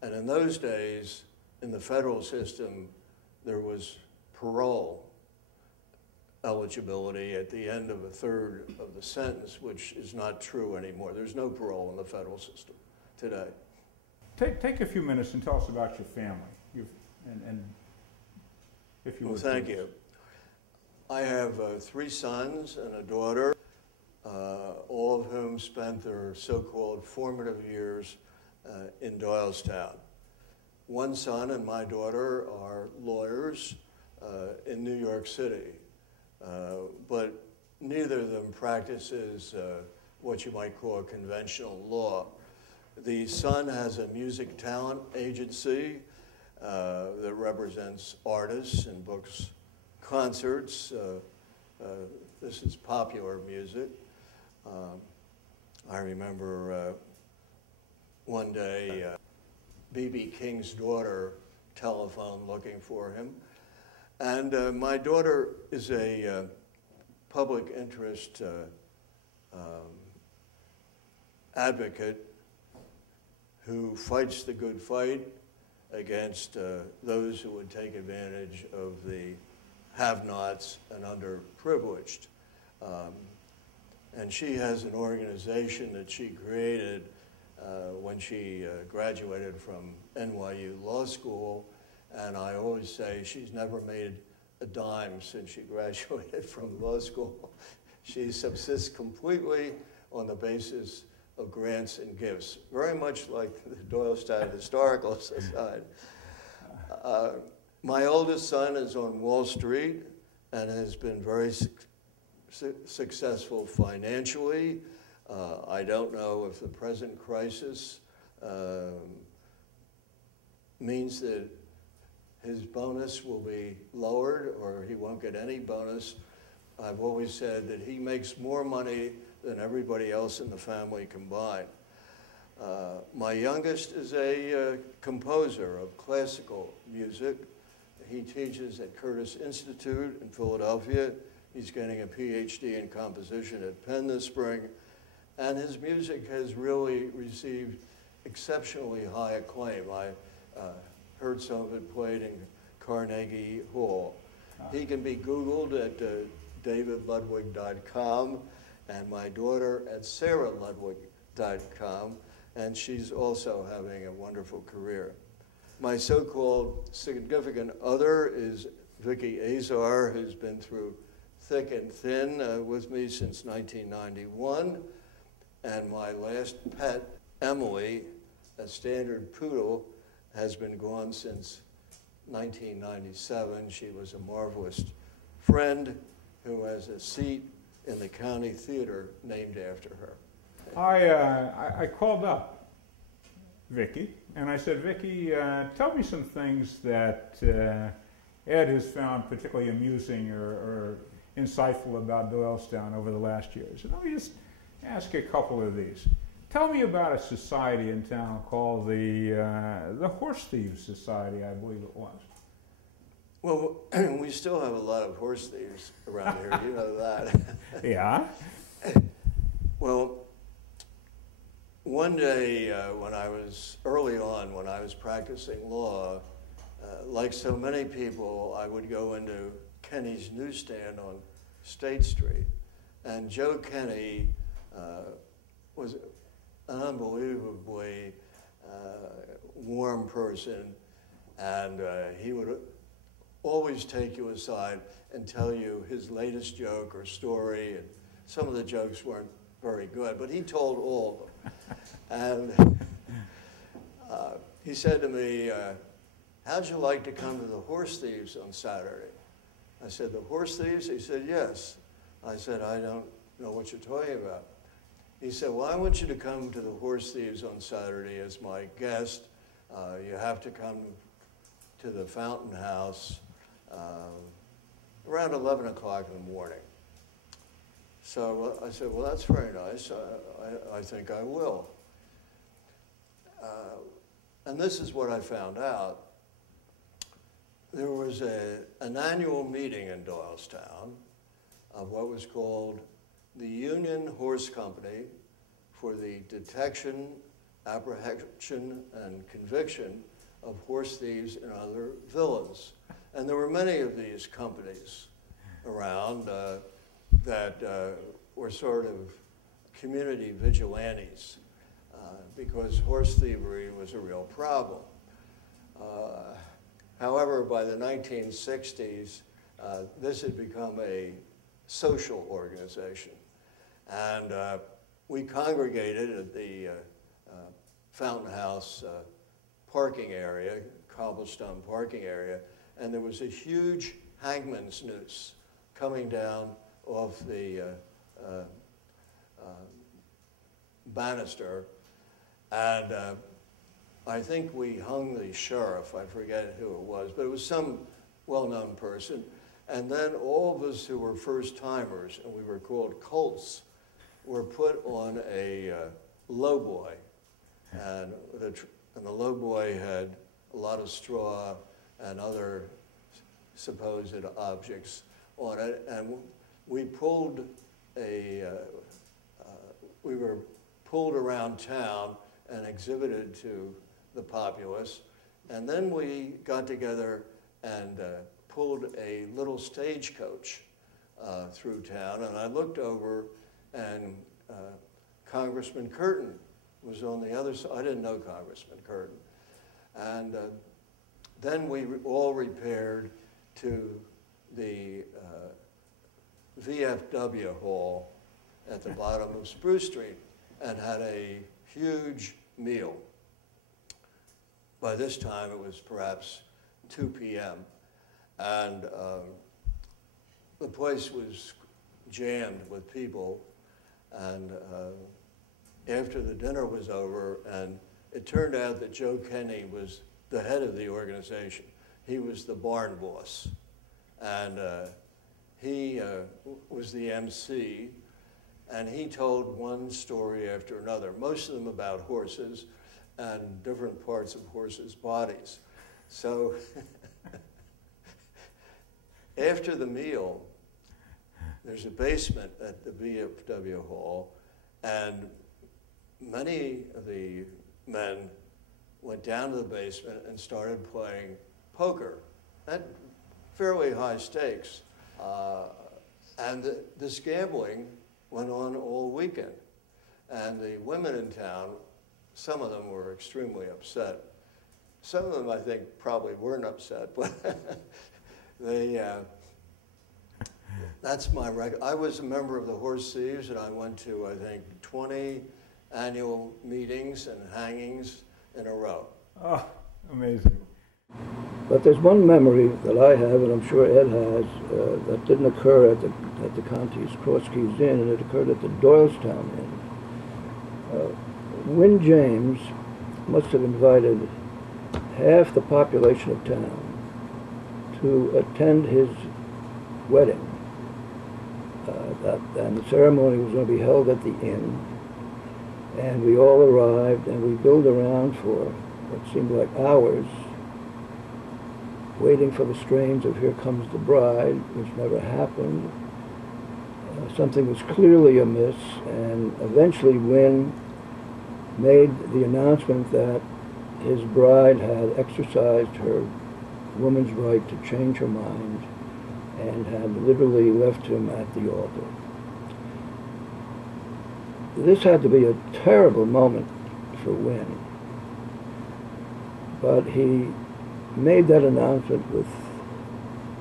And in those days, in the federal system, there was parole eligibility at the end of a third of the sentence, which is not true anymore. There's no parole in the federal system today. Take a few minutes and tell us about your family. And if you would. Well, thank you. I have 3 sons and a daughter, all of whom spent their so-called formative years in Doylestown. One son and my daughter are lawyers in New York City, but neither of them practices what you might call conventional law. The son has a music talent agency that represents artists and books concerts. This is popular music. I remember one day B.B. King's daughter telephoned looking for him. And my daughter is a public interest advocate who fights the good fight against those who would take advantage of the have-nots and underprivileged. And she has an organization that she created when she graduated from NYU Law School, and I always say she's never made a dime since she graduated from law school. She subsists completely on the basis of grants and gifts, very much like the Doylestown Historical Society. My oldest son is on Wall Street and has been very successful financially. I don't know if the present crisis means that his bonus will be lowered or he won't get any bonus. I've always said that he makes more money than everybody else in the family combined. My youngest is a composer of classical music. He teaches at Curtis Institute in Philadelphia. He's getting a PhD in composition at Penn this spring. And his music has really received exceptionally high acclaim. I heard some of it played in Carnegie Hall. He can be Googled at davidludwig.com and my daughter at saraludwig.com, and she's also having a wonderful career. My so-called significant other is Vicki Azar, who's been through thick and thin, with me since 1991. And my last pet, Emily, a standard poodle, has been gone since 1997. She was a marvelous friend who has a seat in the county theater named after her. I called up Vicki, and I said, Vicki, tell me some things that Ed has found particularly amusing or insightful about Doylestown over the last years. And let me just ask a couple of these. Tell me about a society in town called the Horse Thieves Society, I believe it was. Well, we still have a lot of horse thieves around here, you know that. Yeah? Well, one day when I was early on, when I was practicing law, like so many people, I would go into Kenny's newsstand on State Street. And Joe Kenny was an unbelievably warm person, and he would always take you aside and tell you his latest joke or story. And some of the jokes weren't very good, but he told all of them. And he said to me, how'd you like to come to the Horse Thieves on Saturday? I said, the Horse Thieves? He said, yes. I said, I don't know what you're talking about. He said, well, I want you to come to the Horse Thieves on Saturday as my guest. You have to come to the Fountain House around 11 o'clock in the morning. So I said, well, that's very nice. I think I will. And this is what I found out. There was an annual meeting in Doylestown of what was called the Union Horse Company for the Detection, Apprehension, and Conviction of Horse Thieves and Other Villains. And there were many of these companies around that were sort of community vigilantes because horse thievery was a real problem. However, by the 1960s, this had become a social organization. And we congregated at the Fountain House parking area, cobblestone parking area, and there was a huge hangman's noose coming down off the banister. And I think we hung the sheriff, I forget who it was, but it was some well-known person. And then all of us who were first-timers, and we were called colts, were put on a lowboy. And the lowboy had a lot of straw and other supposed objects on it. And we pulled we were pulled around town and exhibited to the populace. And then we got together and pulled a little stagecoach through town. And I looked over, and Congressman Curtin was on the other side. I didn't know Congressman Curtin. And then we all repaired to the VFW hall at the bottom of Spruce Street and had a huge meal. By this time, it was perhaps 2 p.m. And the place was jammed with people. And after the dinner was over, and it turned out that Joe Kenny was the head of the organization. He was the barn boss. And he was the MC, and he told one story after another, most of them about horses and different parts of horses' bodies. So after the meal, there's a basement at the VFW hall, and many of the men went down to the basement and started playing poker at fairly high stakes. And this gambling went on all weekend. And the women in town, some of them were extremely upset. Some of them, I think, probably weren't upset, but they That's my record. I was a member of the Horse Thieves, and I went to, I think, 20 annual meetings and hangings in a row. Oh, amazing. But there's one memory that I have, and I'm sure Ed has, that didn't occur at the Conti's Cross Keys Inn, and it occurred at the Doylestown Inn. Win James must have invited half the population of town to attend his wedding. And the ceremony was going to be held at the inn, and we all arrived, and we billed around for what seemed like hours, waiting for the strains of Here Comes the Bride, which never happened. Something was clearly amiss, and eventually Wynn made the announcement that his bride had exercised her woman's right to change her mind and had literally left him at the altar. This had to be a terrible moment for Wynn, but he made that announcement with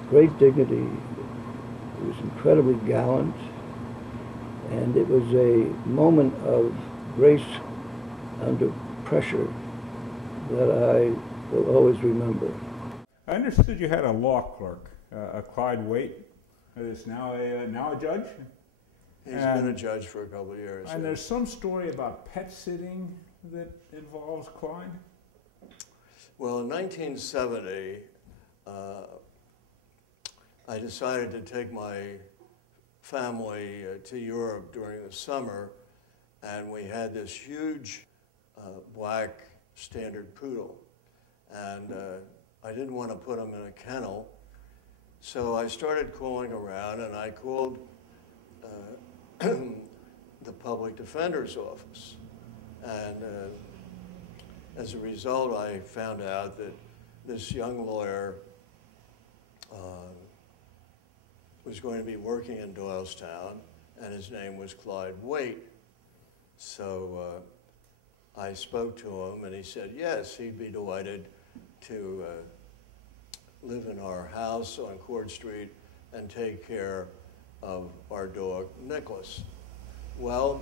great dignity. He was incredibly gallant, and it was a moment of grace under pressure that I will always remember. I understood you had a law clerk, Clyde Waite, who is now a judge? He's been a judge for a couple of years. And there's some story about pet sitting that involves Clyde? Well, in 1970, I decided to take my family to Europe during the summer, and we had this huge black standard poodle, and I didn't want to put him in a kennel, so I started calling around, and I called the public defender's office, and as a result, I found out that this young lawyer was going to be working in Doylestown, and his name was Clyde Waite. So I spoke to him, and he said, yes, he'd be delighted to live in our house on Court Street and take care of our dog, Nicholas. Well,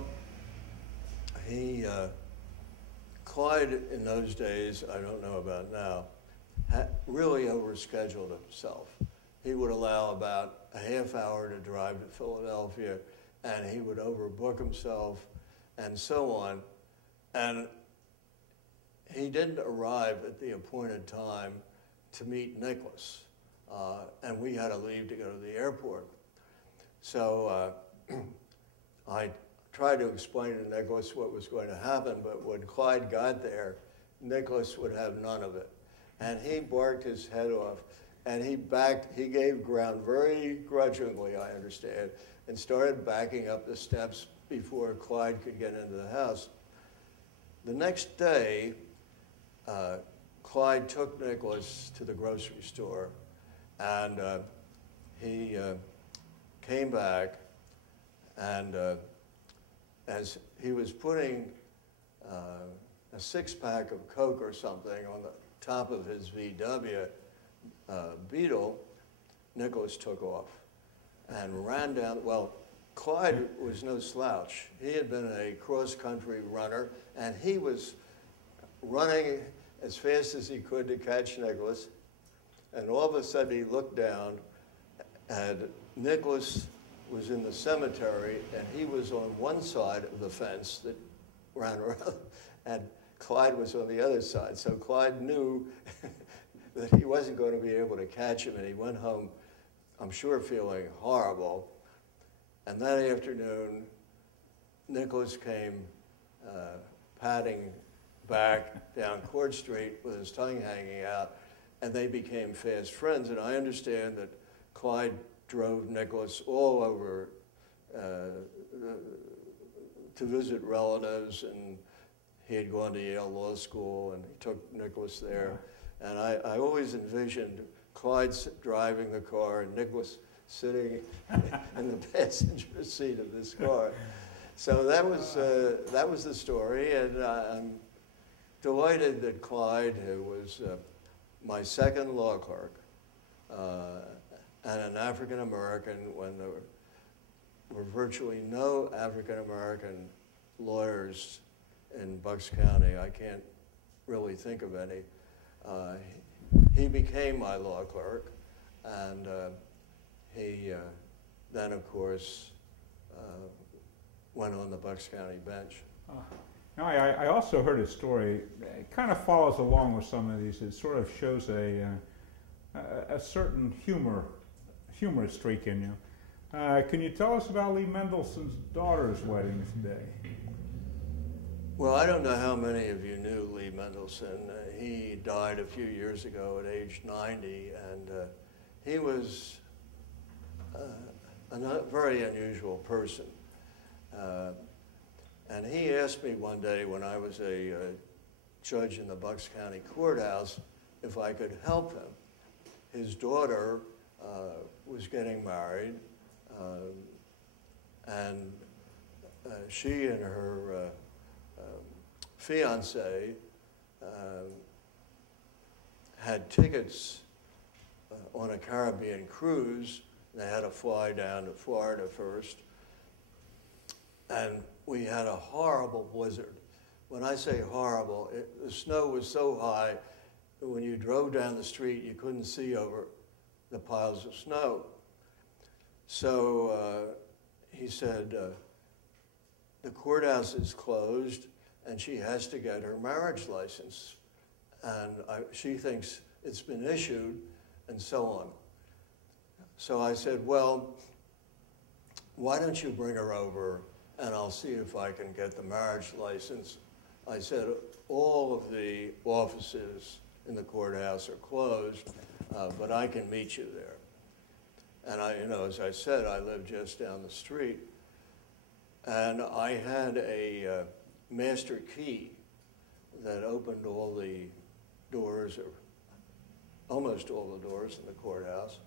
Clyde in those days, I don't know about now, really overscheduled himself. He would allow about a half hour to drive to Philadelphia, and he would overbook himself and so on. And he didn't arrive at the appointed time to meet Nicholas, and we had to leave to go to the airport. So I tried to explain to Nicholas what was going to happen, but when Clyde got there, Nicholas would have none of it. And he barked his head off, and he gave ground very grudgingly, I understand, and started backing up the steps before Clyde could get into the house. The next day, Clyde took Nicholas to the grocery store, and he came back, and as he was putting a six-pack of Coke or something on the top of his VW Beetle, Nicholas took off and ran down. Well, Clyde was no slouch. He had been a cross-country runner, and he was running as fast as he could to catch Nicholas. And all of a sudden, he looked down, and Nicholas was in the cemetery, and he was on one side of the fence that ran around, and Clyde was on the other side. So Clyde knew that he wasn't going to be able to catch him, and he went home, I'm sure, feeling horrible. And that afternoon, Nicholas came padding back down Court Street with his tongue hanging out, and they became fast friends. And I understand that Clyde drove Nicholas all over to visit relatives, and he had gone to Yale Law School, and he took Nicholas there. And I always envisioned Clyde driving the car and Nicholas sitting in the passenger seat of this car. So that was the story, and I'm delighted that Clyde, who was my second law clerk, and an African American when there were virtually no African American lawyers in Bucks County. I can't really think of any. He became my law clerk, and he then, of course, went on the Bucks County bench. Now, I also heard a story. It kind of follows along with some of these. It sort of shows a certain humorous streak in you. Can you tell us about Lee Mendelssohn's daughter's wedding today? Well, I don't know how many of you knew Lee Mendelssohn. He died a few years ago at age 90, and he was a very unusual person. And he asked me one day when I was a judge in the Bucks County Courthouse if I could help him. His daughter was getting married, and she and her fiance had tickets on a Caribbean cruise. They had to fly down to Florida first. And we had a horrible blizzard. When I say horrible, the snow was so high that when you drove down the street, you couldn't see over the piles of snow. So he said, the courthouse is closed, and she has to get her marriage license. And she thinks it's been issued, and so on. So I said, well, why don't you bring her over, and I'll see if I can get the marriage license. I said, all of the offices in the courthouse are closed, but I can meet you there. And as I said, I live just down the street. And I had a master key that opened all the doors, or almost all the doors in the courthouse.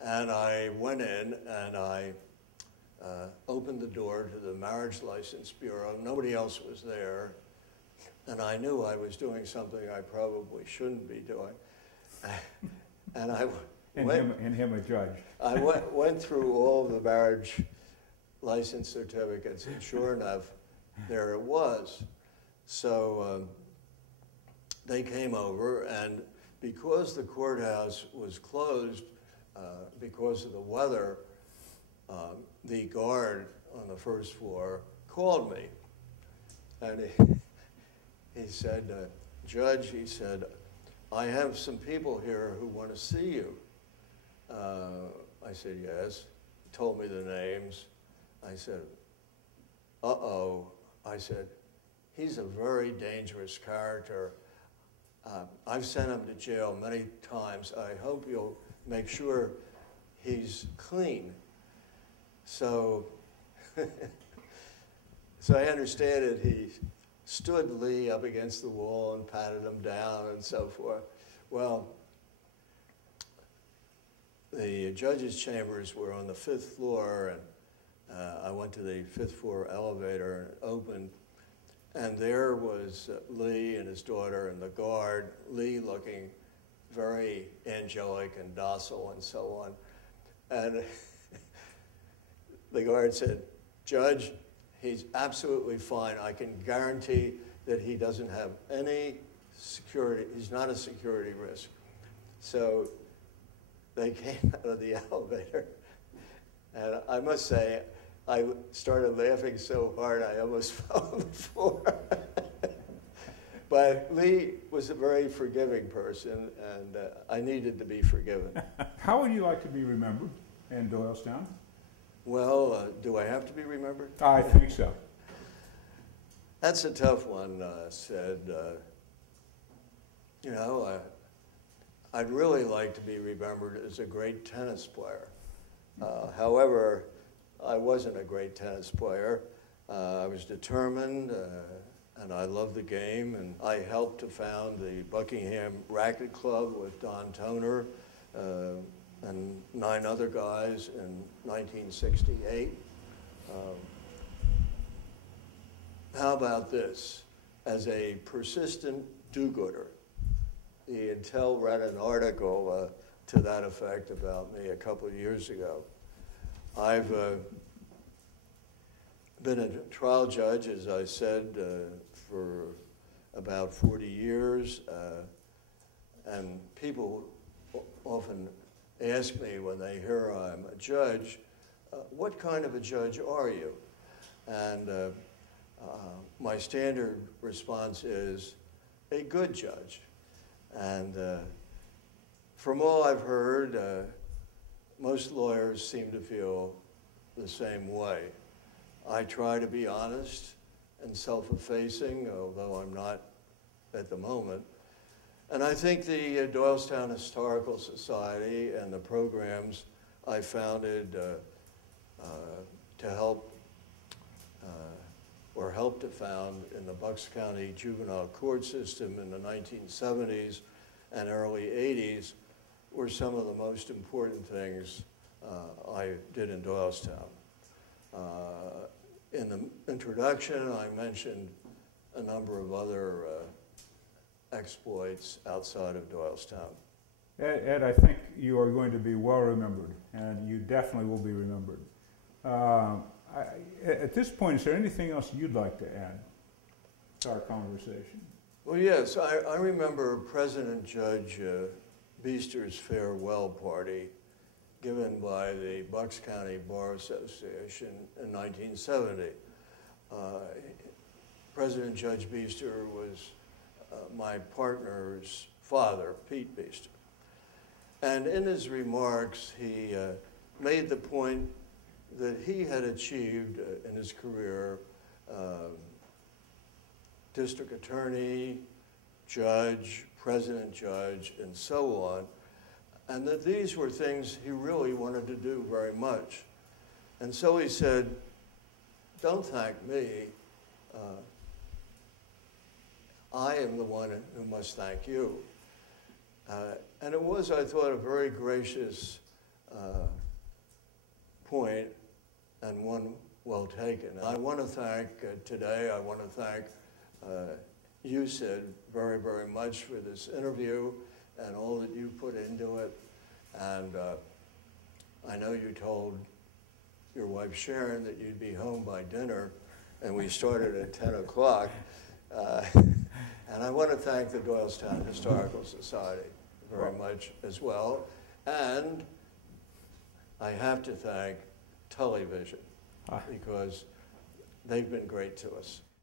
And I went in and I opened the door to the Marriage License Bureau. Nobody else was there. And I knew I was doing something I probably shouldn't be doing. And I him a judge. I went through all the marriage license certificates, and sure enough, there it was. So they came over, and because the courthouse was closed because of the weather, the guard on the first floor called me. And he said, Judge, he said, I have some people here who want to see you. I said, yes. He told me the names. I said, uh-oh. I said, he's a very dangerous character. I've sent him to jail many times. I hope you'll make sure he's clean. So, so I understand it. He stood Lee up against the wall and patted him down and so forth. Well, the judge's chambers were on the 5th floor, and I went to the 5th floor elevator and opened, and there was Lee and his daughter and the guard, Lee looking very angelic and docile and so on. And the guard said, Judge, he's absolutely fine. I can guarantee that he doesn't have any security. He's not a security risk. So they came out of the elevator, and I must say, I started laughing so hard I almost fell on the floor. But Lee was a very forgiving person, and I needed to be forgiven. How would you like to be remembered in Doylestown? Well, do I have to be remembered? I think so. That's a tough one, Sid. I'd really like to be remembered as a great tennis player. However, I wasn't a great tennis player. I was determined, and I loved the game, and I helped to found the Buckingham Racket Club with Don Toner and 9 other guys in 1968. How about this? As a persistent do-gooder, the Intel read an article to that effect about me a couple of years ago. I've been a trial judge, as I said, for about 40 years, and people often ask me when they hear I'm a judge, what kind of a judge are you? And my standard response is a good judge. And from all I've heard, most lawyers seem to feel the same way. I try to be honest and self-effacing, although I'm not at the moment. And I think the Doylestown Historical Society and the programs I founded to help or helped to found in the Bucks County juvenile court system in the 1970s and early 80s were some of the most important things I did in Doylestown. In the introduction, I mentioned a number of other exploits outside of Doylestown. Ed, I think you are going to be well remembered, and you definitely will be remembered. At this point, is there anything else you'd like to add to our conversation? Well, yes, I remember President Judge Beaster's farewell party given by the Bucks County Bar Association in 1970. President Judge Beaster was my partner's father, Pete Beaster. And in his remarks, he made the point that he had achieved in his career district attorney, judge, president judge, and so on, and that these were things he really wanted to do very much. And so he said, don't thank me. I am the one who must thank you. And it was, I thought, a very gracious point and one well taken. I want to thank today, I want to thank you, Sid, very, very much for this interview and all that you put into it. And I know you told your wife Sharon that you'd be home by dinner, and we started at 10 o'clock. And I want to thank the Doylestown Historical Society very much as well. And I have to thank Television because they've been great to us.